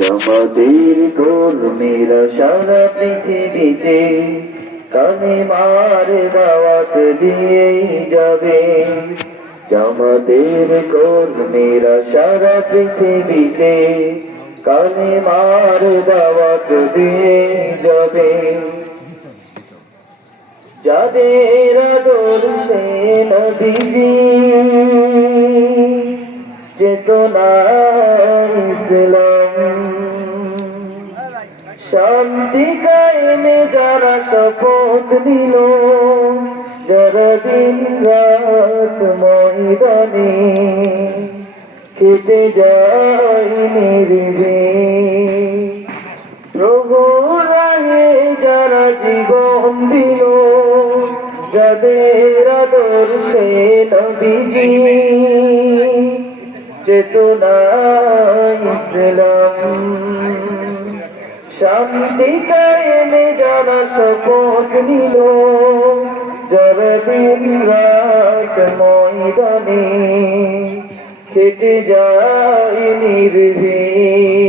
আমাদের কর্মীরা সারা পৃথিবীতে কানে মার দাওয়াত দিয়ে যাবে। আমাদের কর্মীরা সারা পৃথিবীতে কানে মার দাওয়াত দিয়ে যাবে। যাদের আদর্শে নবীজি, চেতনা শান্তি কায়েমে যারা শপথ দিল যারা দিন রাত ময়দানে কেটে যায় নির্বে প্রভু রাহে যারা জীবন দিল, যাদের আদর্শে নবীজি চেতনা ইসলাম শান্তি কায়েমে যারা শপথ নিল যারা দিন রাত ময়দানে খেটে যায় নির্ভীক।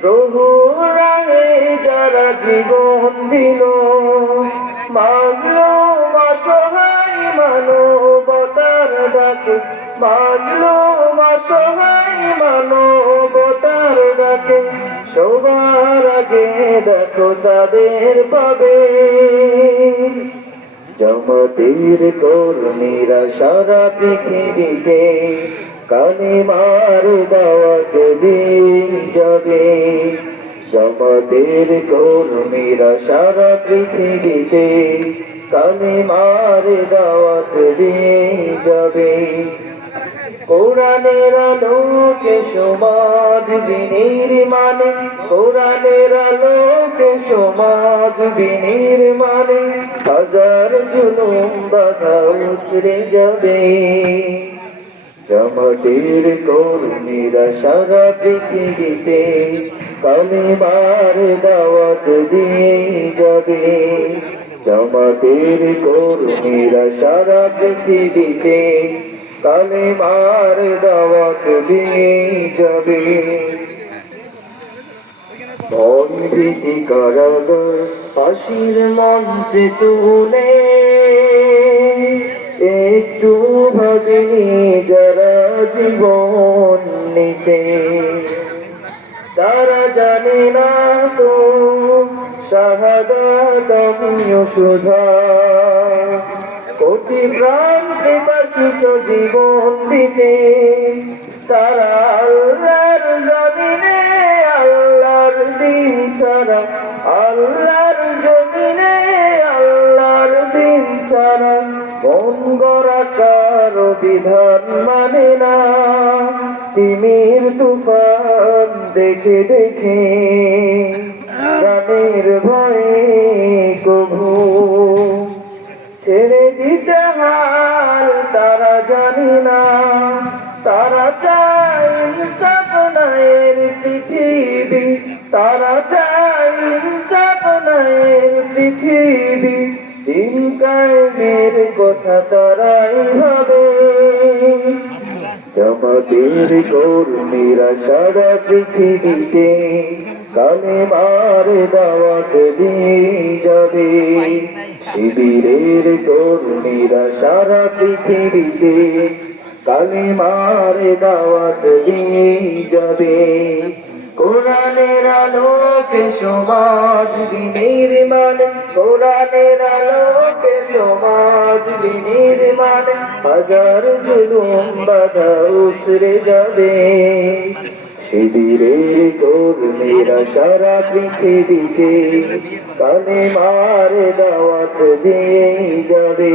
প্রভু রাহে যারা জীবন দিল মাগলো অসহায় মানবতার ডাকে বাজলো অসহায় মানবতার ডাকে। সবার আগে দেখো তাদের পাবে। জমতের কর্মীরা সারা পৃথিবীতে কানে মার দাওয়াত দিয়ে যাবে। জমতের কর্মীরা সারা পৃথিবীতে কানে মার দাওয়াত দিয়ে যাবে। কোরআনের আলোকে সমাজ বিনির্মাণে কোরআনের আলোকে সমাজ বিনির্মাণে, হাজার জুলুম বাধা উচরে যাবে। জমটের কর্মীরা সারা পৃথিবীতে, কালিমার দাওয়াত দিয়ে যাবে। জমাতের কর্মীরা সারা পৃথিবীতে কালিমার দাওয়াত দিয়ে যাবে। ভীতি কারাগার হাসির মঞ্চে তুলে। একটু ভাবিনি যারা জীবন নিতে। তারা জানে না তো, শাহাদাত আমিও সুধা। কোটি প্রান্তে বাসিত জীবন দিতে, তারা আল্লাহর জমিনে আল্লাহর দিন ছাড়া, আল্লাহর জমিনে আল্লাহর দিন ছাড়া মন গড়া কারও বিধান মানে না। তিমির তুফান দেখে দেখে, প্রাণের ভয়ে পৃথিবী, তারা চায় সাপনায়ের পৃথিবী। দিন কায়েমের কথা তারাই ভাবে। জমাতের কর্মীরা সারা পৃথিবীতে কালে মার দাওয়াত দিয়ে যাবে। শিবিরের কর্মীরা সারা পৃথিবীতে কালে মার দাওয়াত দিয়ে যাবে। কোরআনের আলোকে সমাজ বিনির্মাণ, কোরআনের আলোকে সমাজ বিনির্মাণ, হাজার জুলুম বাধা উছরে যাবে। শিবিরের কর্মীরা সারা পৃথিবীতে কানে মার দাওয়াত দিয়ে যাবে।